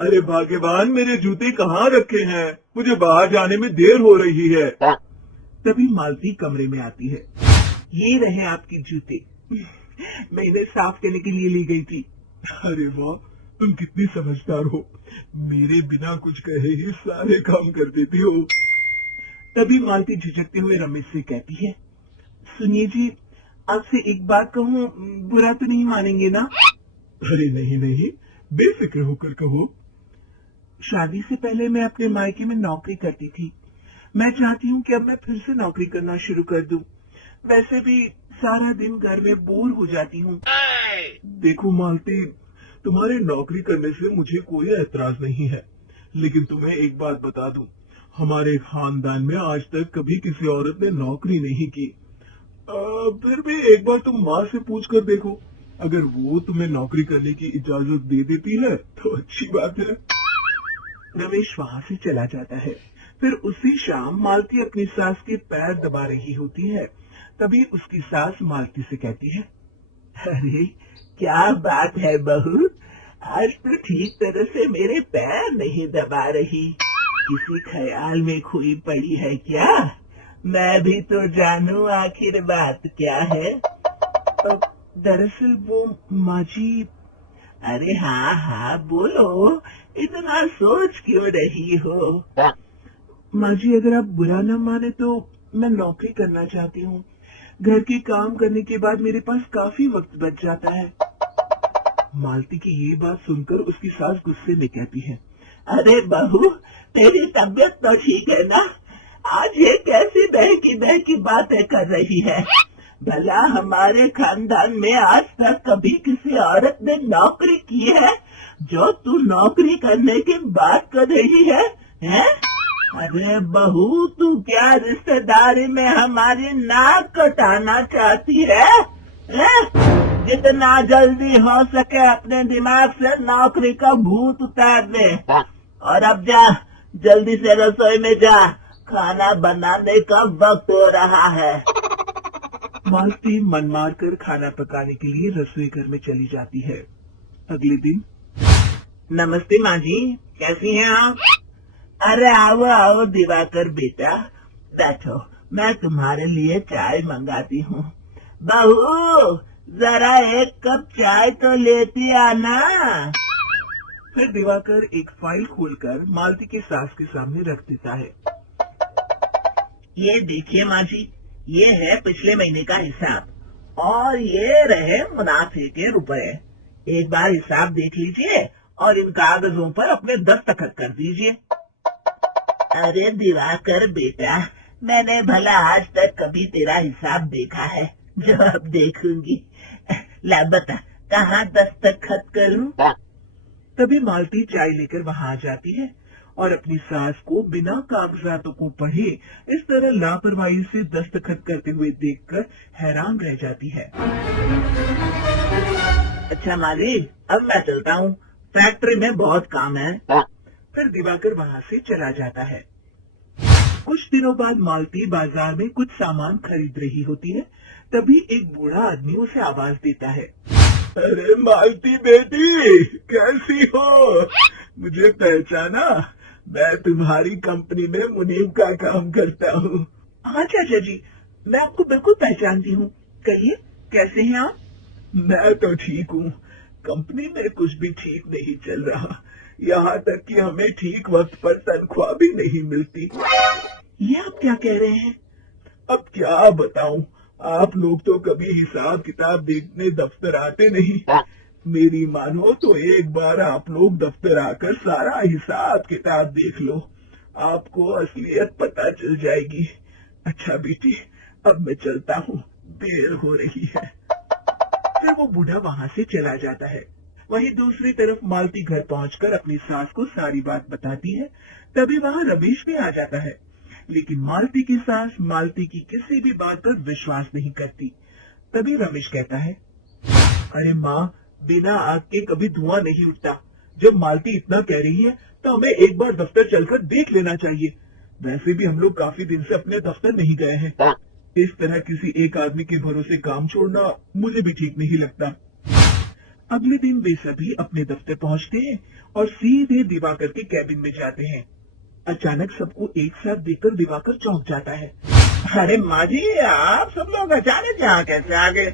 अरे भाग्यवान, मेरे जूते कहाँ रखे हैं? मुझे बाहर जाने में देर हो रही है। तभी मालती कमरे में आती है। ये रहे आपके जूते। मैं इन्हें साफ करने के लिए ली गई थी। अरे वाह, तुम कितनी समझदार हो। मेरे बिना कुछ कहे ही सारे काम कर देती हो। तभी मालती झिझकते हुए रमेश से कहती है, सुनिए जी, आपसे एक बात कहूँ, बुरा तो नहीं मानेंगे ना? अरे नहीं नहीं, बेफिक्र होकर कहो। शादी से पहले मैं अपने मायके में नौकरी करती थी। मैं चाहती हूँ कि अब मैं फिर से नौकरी करना शुरू कर दूं। वैसे भी सारा दिन घर में बोर हो जाती हूँ। देखो मालती, तुम्हारे नौकरी करने से मुझे कोई एतराज नहीं है, लेकिन तुम्हें एक बात बता दूं, हमारे खानदान में आज तक कभी किसी औरत ने नौकरी नहीं की। फिर भी एक बार तुम माँ से पूछ कर देखो, अगर वो तुम्हें नौकरी करने की इजाजत दे देती है तो अच्छी बात है। रमेश वहाँ से चला जाता है। फिर उसी शाम मालती अपनी सास के पैर दबा रही होती है। तभी उसकी सास मालती से कहती है, अरे क्या बात है बहू, आज तो ठीक तरह से मेरे पैर नहीं दबा रही। किसी ख्याल में खोई पड़ी है क्या? मैं भी तो जानूं आखिर बात क्या है। दरअसल वो माँ जी। अरे हाँ हाँ बोलो, इतना सोच क्यों रही हो? माँ जी, अगर आप बुरा न माने तो मैं नौकरी करना चाहती हूँ। घर के काम करने के बाद मेरे पास काफी वक्त बच जाता है। मालती की ये बात सुनकर उसकी सास गुस्से में कहती है, अरे बहू, तेरी तबीयत तो ठीक है ना? आज ये कैसी बहकी बातें कर रही है? भला हमारे खानदान में आज तक कभी किसी औरत ने नौकरी की है जो तू नौकरी करने की बात कर रही है? हैं? अरे बहू, तू क्या रिश्तेदारी में हमारी नाक कटाना चाहती है? जितना जल्दी हो सके अपने दिमाग से नौकरी का भूत उतार दे, और अब जा, जल्दी से रसोई में जा, खाना बनाने का वक्त हो रहा है। मालती मन मार कर खाना पकाने के लिए रसोई घर में चली जाती है। अगले दिन। नमस्ते माँ जी, कैसी हैं आप? अरे आओ आओ दिवाकर बेटा, बैठो, मैं तुम्हारे लिए चाय मंगाती हूँ। बहू, जरा एक कप चाय तो लेती आना। फिर दिवाकर एक फाइल खोलकर मालती की सास के सामने रख देता है। ये देखिए माँ जी, ये है पिछले महीने का हिसाब और ये रहे मुनाफे के रुपए। एक बार हिसाब देख लीजिए और इन कागजों पर अपने दस्तखत कर दीजिए। अरे दिवाकर बेटा, मैंने भला आज तक कभी तेरा हिसाब देखा है जो अब देखूंगी? ला बता, कहाँ दस्तखत करूं? तभी मालती चाय लेकर वहाँ आ जाती है और अपनी सास को बिना कागजातों को पढ़े इस तरह लापरवाही से दस्तखत करते हुए देखकर हैरान रह जाती है। अच्छा माली, अब मैं चलता हूँ, फैक्ट्री में बहुत काम है। फिर दिवाकर वहाँ से चला जाता है। कुछ दिनों बाद मालती बाजार में कुछ सामान खरीद रही होती है। तभी एक बूढ़ा आदमी उसे आवाज देता है, अरे मालती बेटी, कैसी हो? मुझे पहचाना? मैं तुम्हारी कंपनी में मुनीम का काम करता हूँ। हाँ चाचा जी, मैं आपको बिल्कुल पहचानती हूँ। कहिए, कैसे हैं आप? मैं तो ठीक हूँ। कंपनी में कुछ भी ठीक नहीं चल रहा, यहाँ तक कि हमें ठीक वक्त पर तनख्वाह भी नहीं मिलती। ये आप क्या कह रहे हैं? अब क्या बताऊं, आप लोग तो कभी हिसाब किताब देखने दफ्तर आते नहीं। मेरी मानो तो एक बार आप लोग दफ्तर आकर सारा हिसाब किताब देख लो, आपको असलियत पता चल जाएगी। अच्छा बेटी, अब मैं चलता हूँ, देर हो रही है। फिर वो बूढ़ा वहाँ से चला जाता है। वहीं दूसरी तरफ मालती घर पहुंचकर अपनी सास को सारी बात बताती है। तभी वहाँ रमेश भी आ जाता है, लेकिन मालती की सास मालती की किसी भी बात पर विश्वास नहीं करती। तभी रमेश कहता है, अरे माँ, बिना आग के कभी धुआं नहीं उठता। जब मालती इतना कह रही है तो हमें एक बार दफ्तर चलकर देख लेना चाहिए। वैसे भी हम लोग काफी दिन से अपने दफ्तर नहीं गए हैं। इस तरह किसी एक आदमी के भरोसे काम छोड़ना मुझे भी ठीक नहीं लगता। अगले दिन वे सभी अपने दफ्तर पहुंचते हैं और सीधे दिवाकर के कैबिन में जाते हैं। अचानक सबको एक साथ देखकर दिवाकर चौंक जाता है। अरे माँ जी, आप सब लोग अचानक यहाँ कैसे आ गए?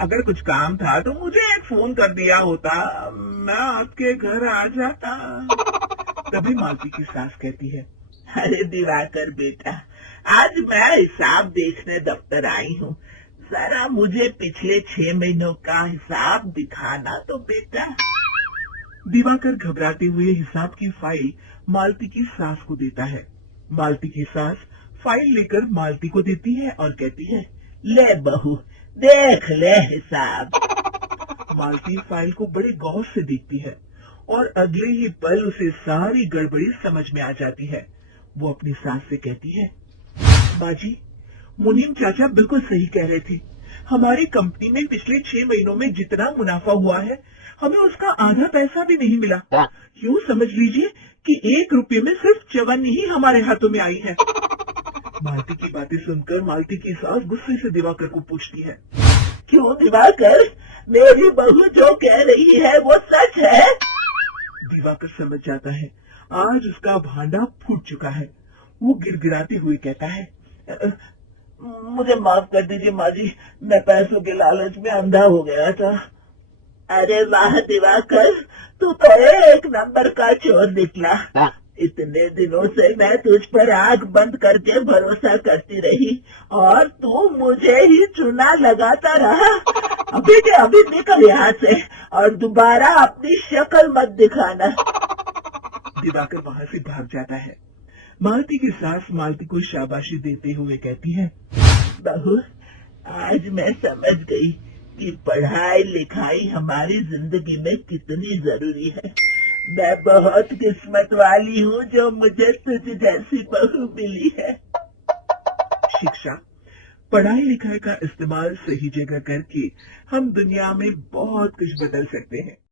अगर कुछ काम था तो मुझे एक फोन कर दिया होता, मैं आपके घर आ जाता। तभी मालती की सास कहती है, अरे दिवाकर बेटा, आज मैं हिसाब देखने दफ्तर आई हूँ, जरा मुझे पिछले 6 महीनों का हिसाब दिखाना तो बेटा। दिवाकर घबराते हुए हिसाब की फाइल मालती की सास को देता है। मालती की सास फाइल लेकर मालती को देती है और कहती है, ले बहू, देख ले हिसाब। मालती फाइल को बड़े गौर से देखती है और अगले ही पल उसे सारी गड़बड़ी समझ में आ जाती है। वो अपनी सास से कहती है, बाजी, मुनीम चाचा बिल्कुल सही कह रहे थे। हमारी कंपनी में पिछले 6 महीनों में जितना मुनाफा हुआ है, हमें उसका आधा पैसा भी नहीं मिला। यूँ समझ लीजिए कि 1 रुपये में सिर्फ चवन्नी ही हमारे हाथों में आई है। मालती की बातें सुनकर मालती की सास गुस्से से दिवाकर को पूछती है, क्यों दिवाकर, मेरी बहू जो कह रही है वो सच है? दिवाकर समझ जाता है आज उसका भांडा फूट चुका है। वो गिड़गिड़ाते हुए कहता है, मुझे माफ कर दीजिए माँ जी, मैं पैसों के लालच में अंधा हो गया था। अरे वाह दिवाकर, तू तो एक नंबर का चोर निकला। इतने दिनों से मैं तुझ पर आंख बंद करके भरोसा करती रही और तू मुझे ही चुना लगाता रहा। अभी के अभी निकल यहाँ से और दोबारा अपनी शक्ल मत दिखाना। दिवाकर वहाँ से भाग जाता है। मालती की सास मालती को शाबाशी देते हुए कहती है, बहू, आज मैं समझ गई कि पढ़ाई लिखाई हमारी जिंदगी में कितनी जरूरी है। मैं बहुत किस्मत वाली हूँ जो मुझे तुझ जैसी बहू मिली है। शिक्षा, पढ़ाई लिखाई का इस्तेमाल सही जगह करके हम दुनिया में बहुत कुछ बदल सकते हैं।